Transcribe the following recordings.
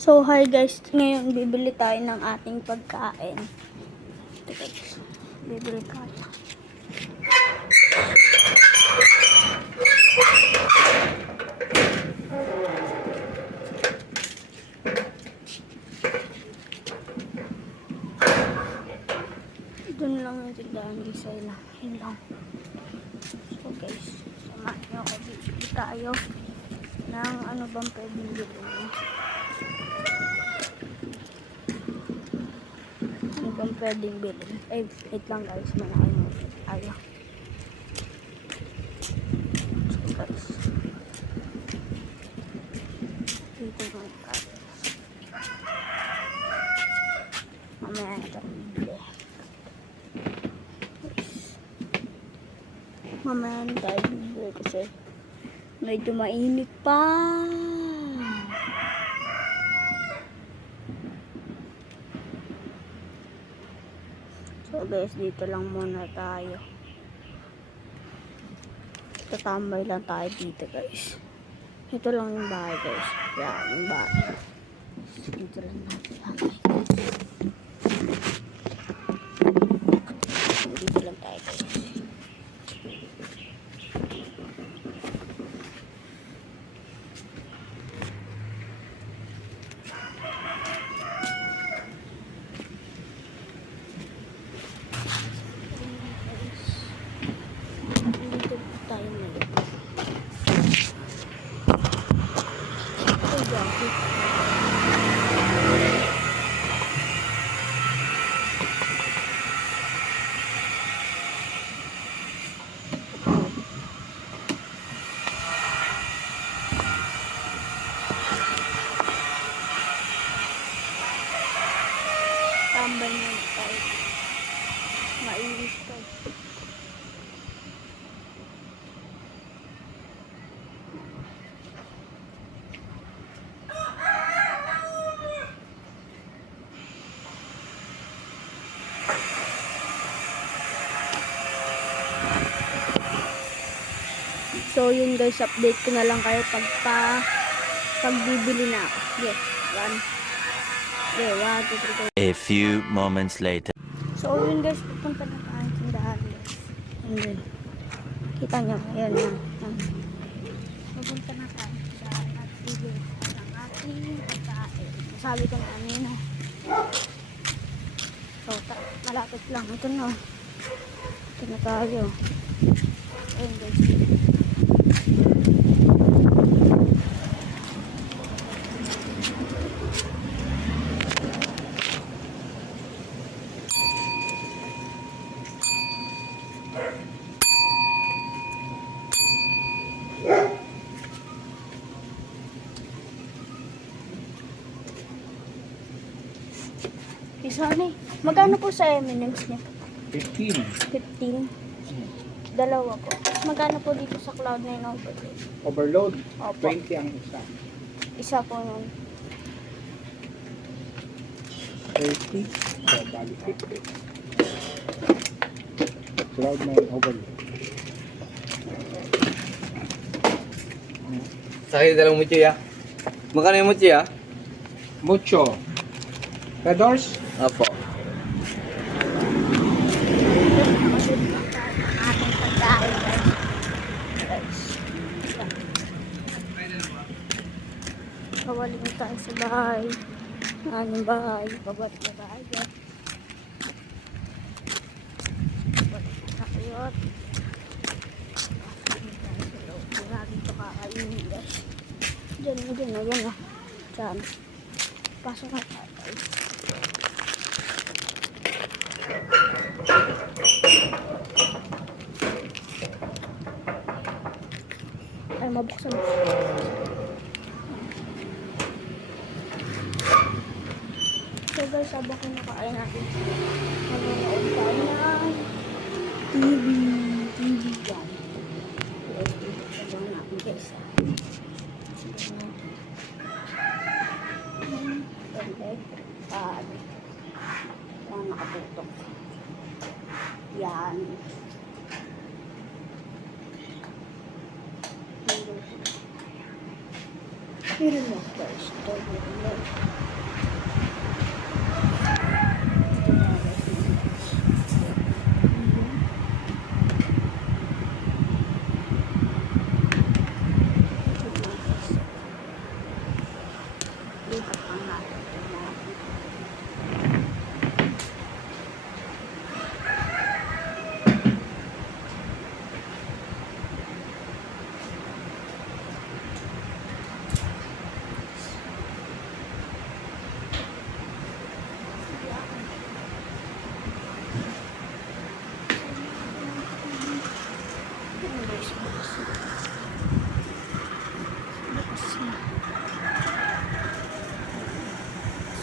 So, hi guys. Ngayon, bibili tayo ng ating pagkain. Ito guys. Bibili tayo. Doon lang yung tindahan di sa ilang. Yun lang. So guys, samahan niyo ako. Bibili tayo ng ano bang pwedeng bilhin. Ano bang pwedeng bilhin? Eh, wait lang guys. Manahin mo tayo. So guys. Dito na tayo. Mamaya bibili. Mamaya tayo bibili kasi medyo mainit pa. So guys, dito lang muna tayo. Tatambay lang tayo dito guys. Ito lang yung bahay guys. Yan, yung bahay. Dito lang natin tambay. Dito lang tayo guys. Dito tayo ngayon. Ay, grabe. Tambay na tayo. Mainit pa. So yun guys, update ko na lang kayo pagpa pagbibili na ako. Yes, one. Okay, one, two, three, four. A few moments later. So yun guys, pupunta na tayo sa tindahan guys. And then, kita nyo, ayan na. Pupunta na tayo tindahan at bibili ng ating pagkain. Sabi ko na kanina. So, ta- malapit lang. Ito na. Ito na tayo. Ayun guys. Isa ni. Magkano po sa M&M's niya? 15. 15. Dalawa po. Magkano po dito sa Cloud9 Overload? Overload. Opo. 20 ang isa. Isa po nun. 30. So, bali 50. Cloud 9 overload. Sakit dalang mochi ya. Magkano yung mochi ya? Mucho. Red Guys. Kawaling tayo sa bahay. Anong bahay? Pabalik na tayo. Pabalik na tayo. Natin ito kakainin. Diyan na, diyan na, na. Diyan. Pasok na tayo. Mabuksan. So guys, habang kinakain natin, manonood tayo ng TV. TV yan. Sabahan natin guys. ah. Hmm, Balik. Ah, yan, nakatutok. Yan. Meron mo guys. Ito, meron mo. Ito na guys. Lipat pa nga. Ito na. Ano guys? Bukas na. Bukas na.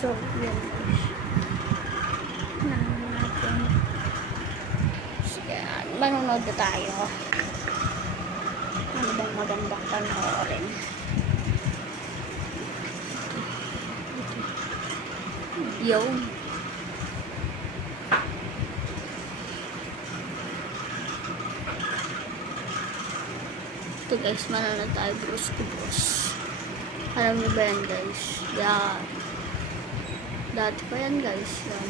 So, yun guys. Nanon natin. Sige, manonood na tayo. Ano bang magandang panoorin? Yun. Ito guys, manonood tayo Bruce to Bruce. Alam niyo ba yan guys? Yan. Dati pa yan guys. Yan.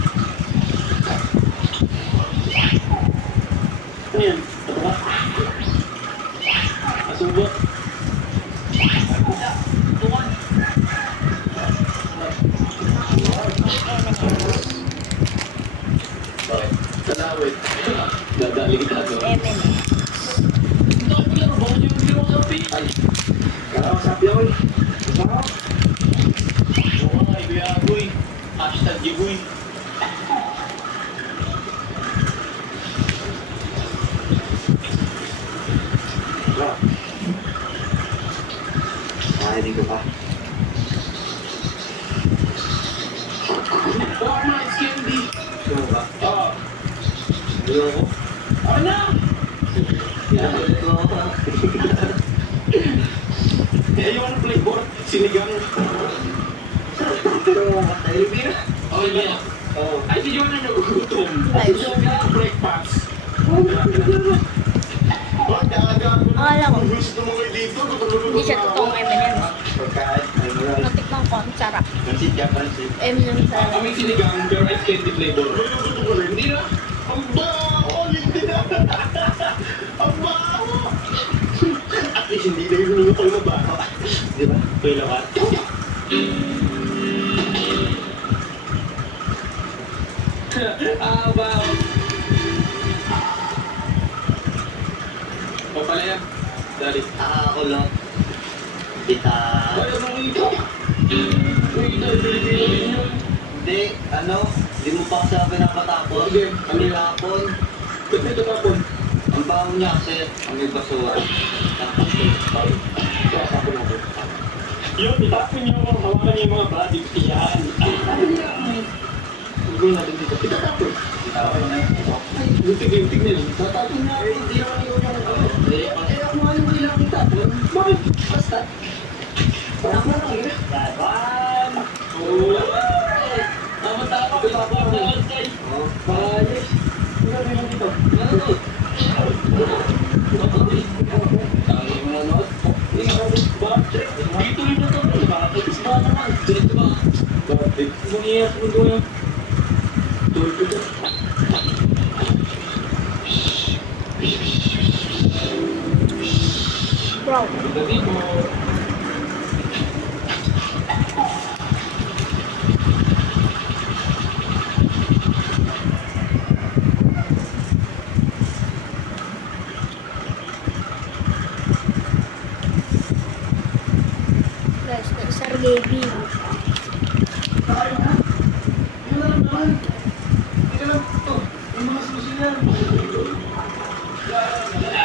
Emin. Nakakinig ka pa. Gusto mo ba? Oo. Ayoko. Ano? Ayoko. Ayaw ng flavor, sinigang. Pero, tayo beer? Oh, yeah. Oo. Ay, yun ang nagugutom. Ay. Mo na breakfast. Akala ko, Gusto mo kayo dito, hindi siya totoong M&M. Pagkain, ano. Natikman ko, ang sarap. Pansit ka, pansit. M&M Ah, sarap. kami sinigang, pero ice candy flavor. Hindi na. Ang baho! Hindi. Ang baho! At least hindi na yung hininga ko yung mabaho. Di ba? Kuya lakat. Ah, baho. O pala yan. Dali. Ah, ako lang. Kita. Kaya mo ito. Ito. Hindi, ano? Hindi mo pa sa pinapatapon. Sige, Ang nilapon. Ba't may tatapon? Ang baho niya kasi ang may basura. Yun, itapon niyo ako. Hawakan niyo yung mga body. Yan. Ano yan? Huwag natin dito. Itatapon. tapon na yun. Ay, lutig-lutig na lang. Tatapon na ako. Hindi naman ikaw yung ano. Hindi, Eh, ako nga yung kailangan itapon. Bakit? Basta. Mo lang yun. One. Oo. Tama-tama. Itapon na Ayos. Wala jalebi.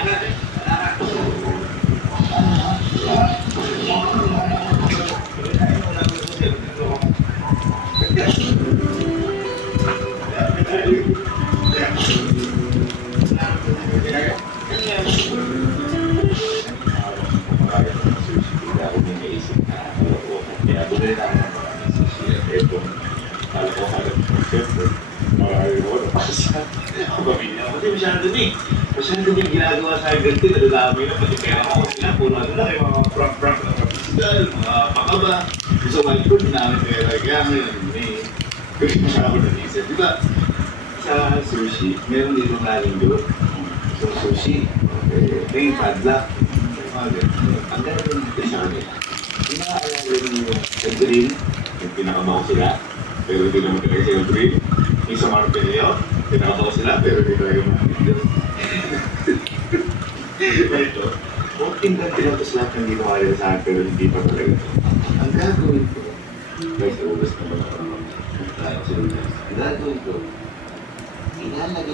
Thank you. Madrid, Epo, alam ko alam ko, siyempre, marami ko na pasa. Ang pamilya ko, kasi masyado din. Masyado din ginagawa sa akin din, nadadami na, pati pera ko, sila, puno na lang, yung mga prank-prank na kapital, mga pakaba. So, wala ko, dinami pera, kaya ngayon, may, kasi masyado na isip, di ba? Sa sushi, meron dito nga rin doon. So, sushi, okay, may padlock, ang ganda din sa kanila. Yung niyo sa green, yung pinakamaw sila, pero hindi naman talaga sila green. Yung sa pinakamaw sila, pero hindi talaga mga Ito, konting lang tapos lahat ng ginawa nila sa akin, pero hindi pa talaga ito. Ang gagawin ko, guys, na. Ang gagawin ko,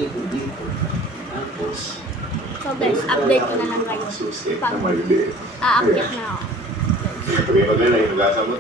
ko dito. Tapos, So guys, update ko na lang na Pag maliliit. aakyat na ako. Pag may maglalay, nag-asa mo,